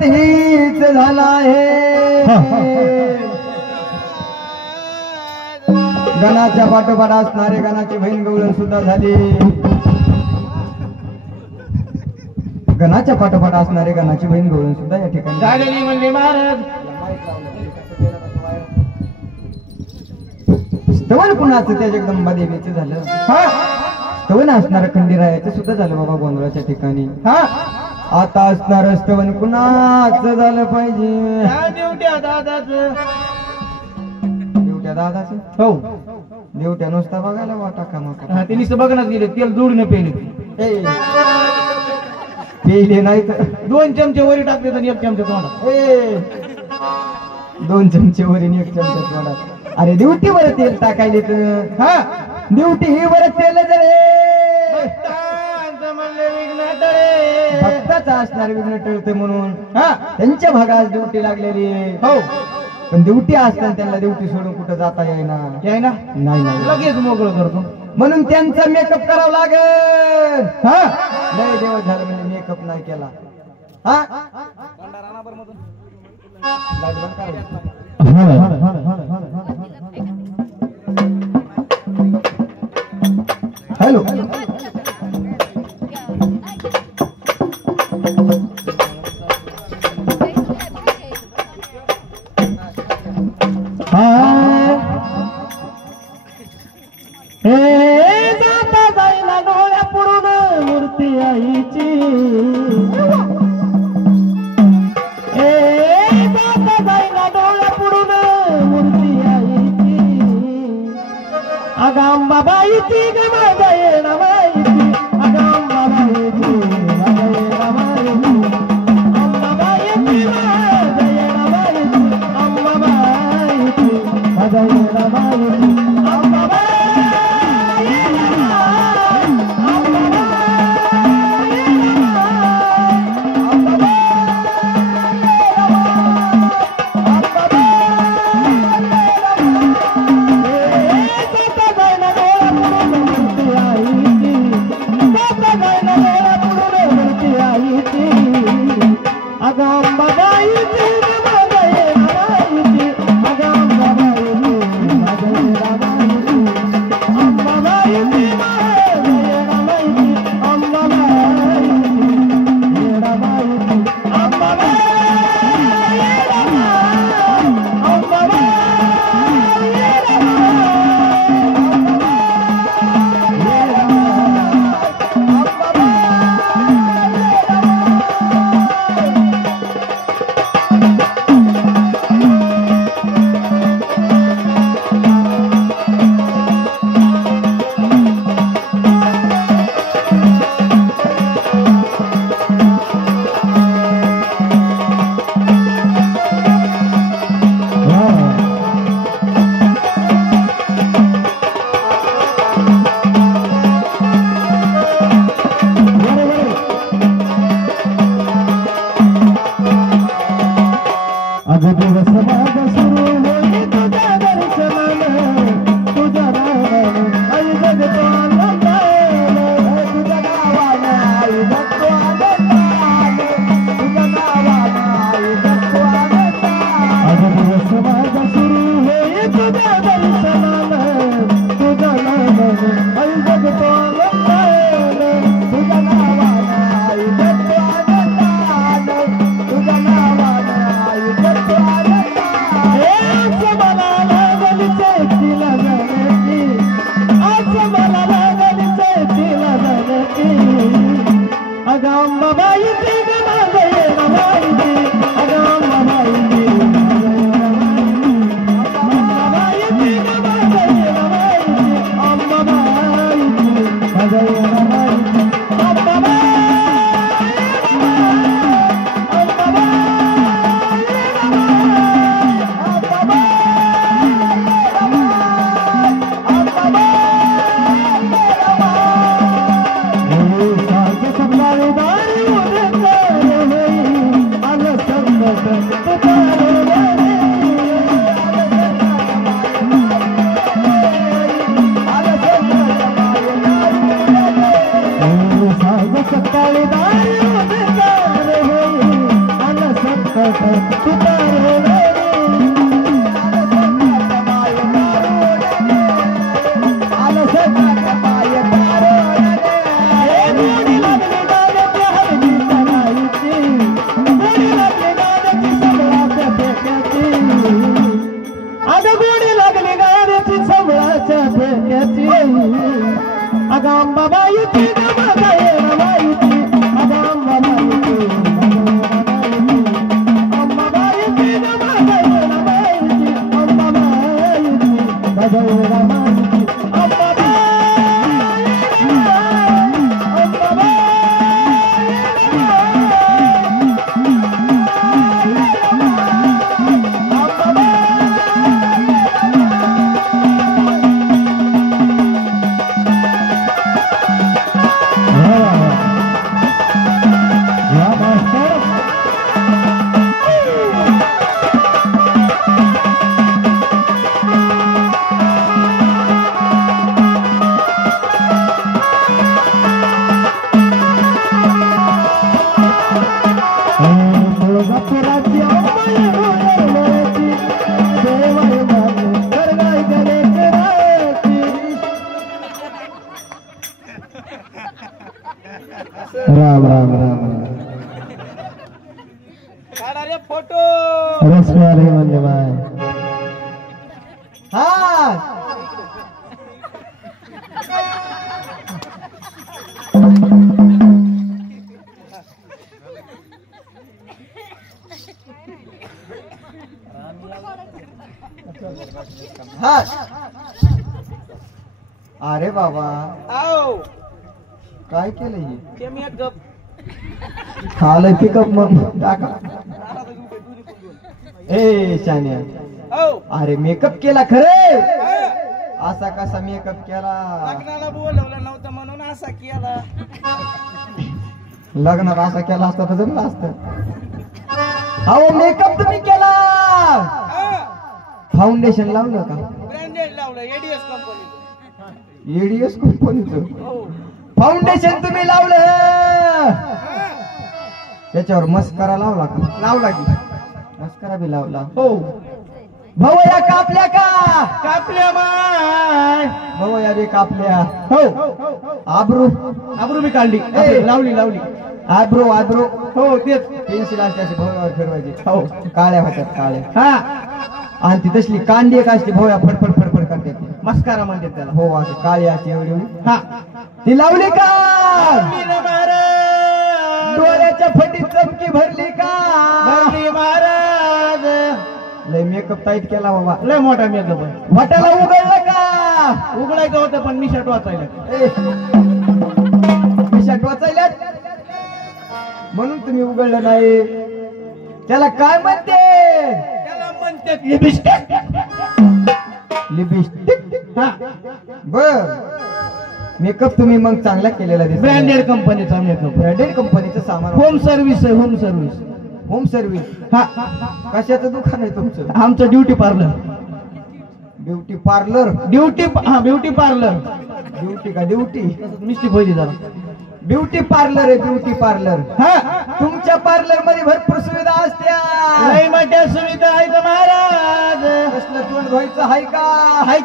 गंमत हीच झाला आहे गणाच्या पाठोपाठ असणारे गणाची बहीण गवळण सुद्धा झाली गणाच्या पाठोपाठ असणारे गणाची बहीण गवळण सुद्धा या ठिकाणी झालेली म्हणजे महाराज स्तवन कुणाचं त्या जगदंबा देवीचं झालं स्तवन असणार खंडीरायाचं सुद्धा झालं बाबा गोंधळाच्या ठिकाणी आता असणार स्तवन कुणाचं झालं पाहिजे देवट्या दादाचं देवट्या दादाचं हो देवट्या नुसता बघायला वाटा कामा त्यांनी बघण्यात गेले तेल जोडून पेले पेले नाही तर 2 चमचे वरी टाकले तर 1 चमचा तोंडात 2 चमचे वरील 1 चमचा तोंडात अरे ड्युटी वर तेल टाकायले तर ड्युटी ही वर तेल जळे भक्ताचा असणार विघ्न टळते म्हणून त्यांच्या भागात ड्युटी लागलेली हो पण ड्युटी असताना त्यांना ड्युटी सोडून कुठं जाता येईना नाही लगेच मोकळं करतो म्हणून त्यांचा मेकअप करावा लागेल लय दिवस झालं म्हणजे मेकअप नाही केला हॅलो जाता जाईना डोळ्या पुढून मूर्ती आईची जाता जाईना डोळ्या पुढून मूर्ती आईची अगांबा बाईची ग माझा येणा माहिती अगांबा बाईची माझा येणा माहिती अंबा बाईची माझा येणा माहिती अंबा बाईची माझा येणा माहिती अंबा बाई राम राम राम काढा रे फोटो रसवाले म्हणजे बाय हा हा अरे बाबा आओ काय केलं हे केमी एक गप खालं पिकअप मग टाका ए शान्या आओ अरे मेकअप केला खरे असा कसा मेकअप केला लग्नाला बोलवलं नव्हतं म्हणून असा केला लग्नात असा केला असता तर जमलं असतं अहो मेकअप तुम्ही केला फाउंडेशन लावलं का ब्रँडेड लावलं एडीएस कंपनी एडीएस कंपनीचं हो फाउंडेशन तुम्ही लावलं त्याच्यावर मस्करा लावला का लावला की मस्करा बी लावला हो भवया कापल्या का कापल्या माय भवया बी कापल्या हो आब्रू आबरू मी काढली ए. लावली लावली आब्रू आब्रू हो तेच पेन्सिल असते अशी भवयावर फिरवायची हो काळ्या होत्यात काळ्या हा आणि ती तसली कांडी एक असते भवया फडफड फडफड करते ती. मस्कारा म्हणते त्याला हो अशी काळी असते एवढी एवढी. हा ती लावली का महाराज डोळ्याच्या फटीत चमकी भरली का महाराज लय मेकअप टाईट केला बाबा लय मोठा मेकअप आहे वाटाला उघडलं का उघडायचं होतं पण मी शर्ट वाचायला ए, खिशात वाचायल्यात म्हणून तुम्ही उघडलं नाही त्याला काय म्हणते त्याला म्हणतात लिपस्टिक लिपस्टिक हा बर मेकअप तुम्ही मग चांगला केलेला दिसतो ब्रँडेड कंपनीचा मेकअप ब्रँडेड कंपनीचं सामान होम सर्व्हिस आहे होम सर्व्हिस होम सर्व्हिस हा कशाचं दुकान आहे तुमचं आमचं duty parlour beauty parlour beauty parlour duty का ड्युटी मिस्टेक होईल जरा ब्युटी पार्लर आहे ब्युटी पार्लर हा तुमच्या पार्लर मध्ये भरपूर सुविधा असत्या लय मोठ्या सुविधा आहेत महाराज कसलं तोंड धुवायचं आहे का हाय की